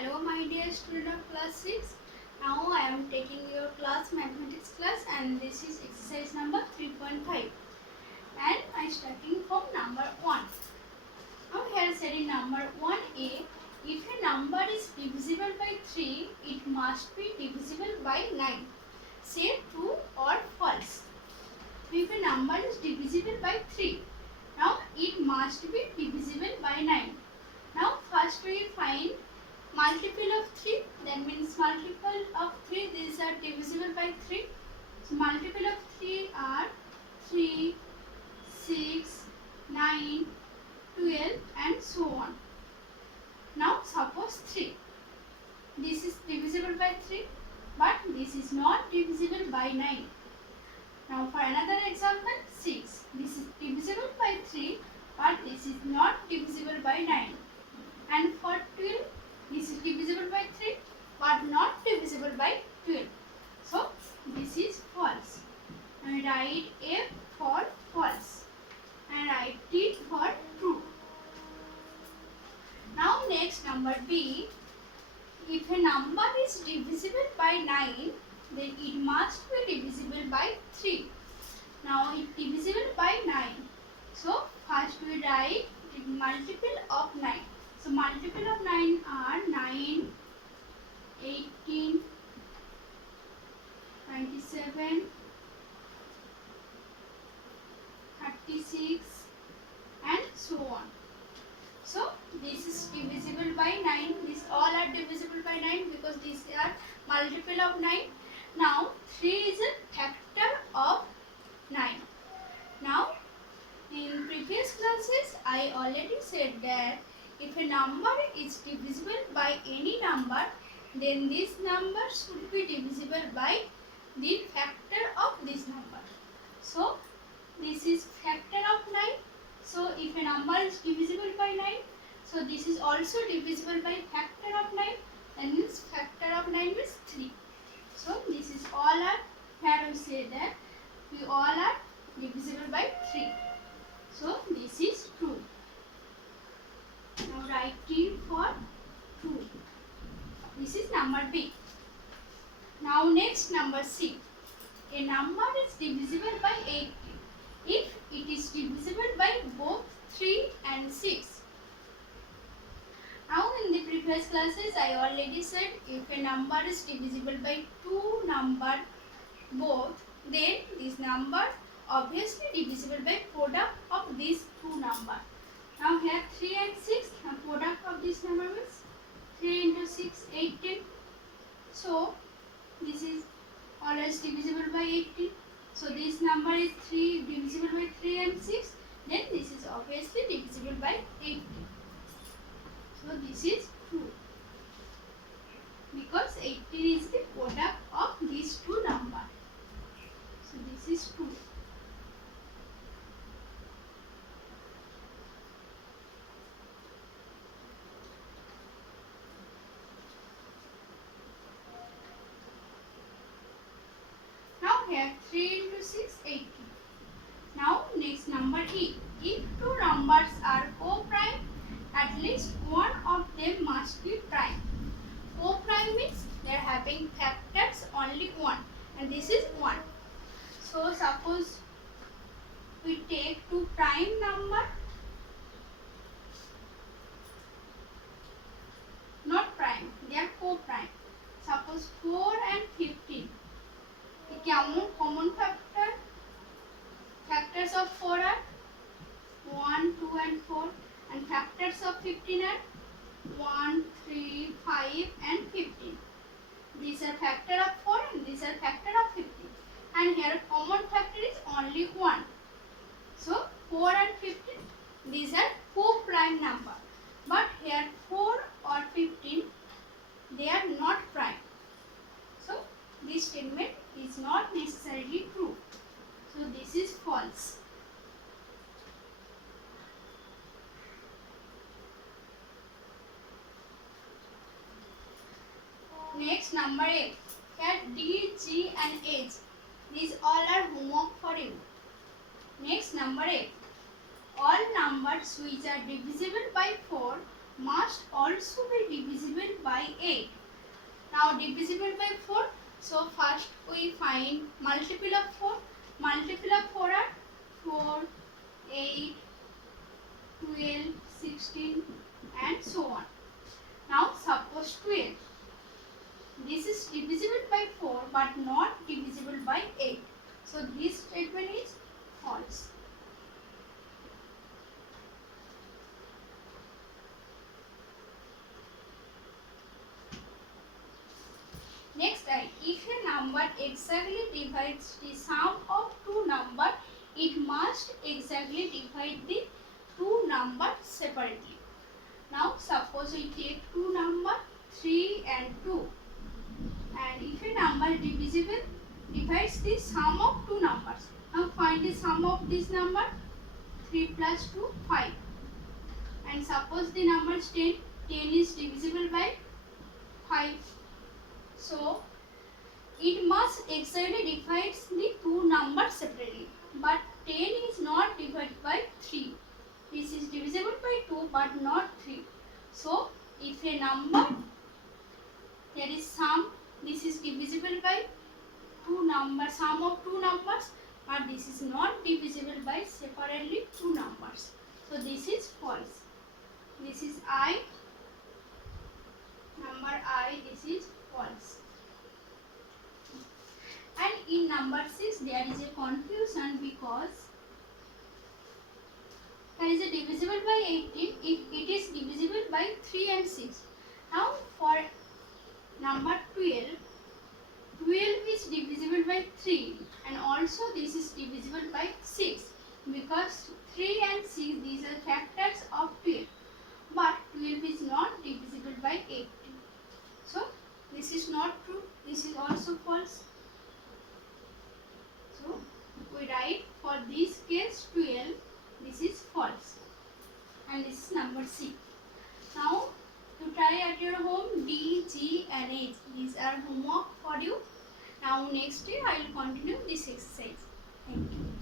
Hello my dear student of class 6. Now I am taking your class mathematics class and this is exercise number 3.5 and I am starting from number 1. Now here said in number 1a, if a number is divisible by 3, it must be divisible by 9. Say true or false. If a number is divisible by 3, now it must be divisible by 9. Now first we find multiple of 3, that means multiple of 3, these are divisible by 3. So multiple of 3 are 3, 6, 9, 12 and so on. Now suppose 3, this is divisible by 3 but this is not divisible by 9. Now for another example, 6, this is divisible by 3 but this is not divisible by 9. And for 12, this is divisible by 3 but not divisible by 12. So this is false. And write F for false and write T for true. Now next number B. If a number is divisible by 9, then it must be divisible by 3. Now it divisible by 9. So first we write multiple of 9. So multiple of 9 are 9, 18, 27, 36 and so on. So this is divisible by 9. These all are divisible by 9 because these are multiple of 9. Now 3 is a factor of 9. Now in previous classes I already said that if a number is divisible by any number, then this number should be divisible by the factor of this number. So this is factor of 9. So if a number is divisible by 9, so this is also divisible by factor of 9. That means factor of 9 is 3. So this is all are, here we say that we all are divisible by 3. So this is true. Now write T for true. This is number B. Now next number C. A number is divisible by 80 if it is divisible by both 3 and 6. Now in the previous classes I already said if a number is divisible by two number both, then this number obviously divisible by product of these two numbers. Now here 3 and 6, the product of this number is 3 into 6, 18. So this is always divisible by 18. So this number is 3 divisible by 3 and 6. Then this is obviously divisible by 18. So this is true. Because 18 is the product of these two numbers. So this is true. Here 3 into 6, 18. Now next number E. If two numbers are co-prime, at least one of them must be prime. Co-prime means they are having factors only 1 and this is 1. So suppose we take two prime number, not prime, they are co-prime. Suppose 4 and 15. Common factor, factors of 4 are 1, 2 and 4 and factors of 15 are 1, 3, 5 and 15. These are factor of 4 and these are factor of 15 and here common factor is only 1. So 4 and 15 these are co-prime number but here 4 or 15 they are not prime. So this statement is not necessarily true. So this is false. Next number 8. Here D, G and H. These all are homework for you. Next number 8. All numbers which are divisible by 4 must also be divisible by 8. Now divisible by 4. So first we find multiple of 4. Multiple of 4 are 4, 8, 12, 16 and so on. Now suppose 12. This is divisible by 4 but not divisible by 8. So this statement is false. Next, if a number exactly divides the sum of two numbers, it must exactly divide the two numbers separately. Now, suppose we take two numbers 3 and 2, and if a number divisible divides the sum of two numbers. Now, find the sum of this number 3 plus 2 5, and suppose the number is 10. 10 is divisible by 5. So, it must exactly divide the two numbers separately. But 10 is not divided by 3. This is divisible by 2 but not 3. So, if a number, there is sum, this is divisible by two numbers, sum of two numbers, but this is not divisible by separately two numbers. So, this is false. This is I, number I, this is false. And in number 6 there is a confusion because there is a divisible by 18 if it is divisible by 3 and 6. Now for number 12, 12 is divisible by 3 and also this is divisible by 6 because 3 and 6 these are factors of 12, but 12 is not divisible by 18. So this is not true, this is also false. So we write for this case 12, this is false, and this is number C. Now to try at your home D, G and H. These are homework for you. Now next day I will continue this exercise. Thank you.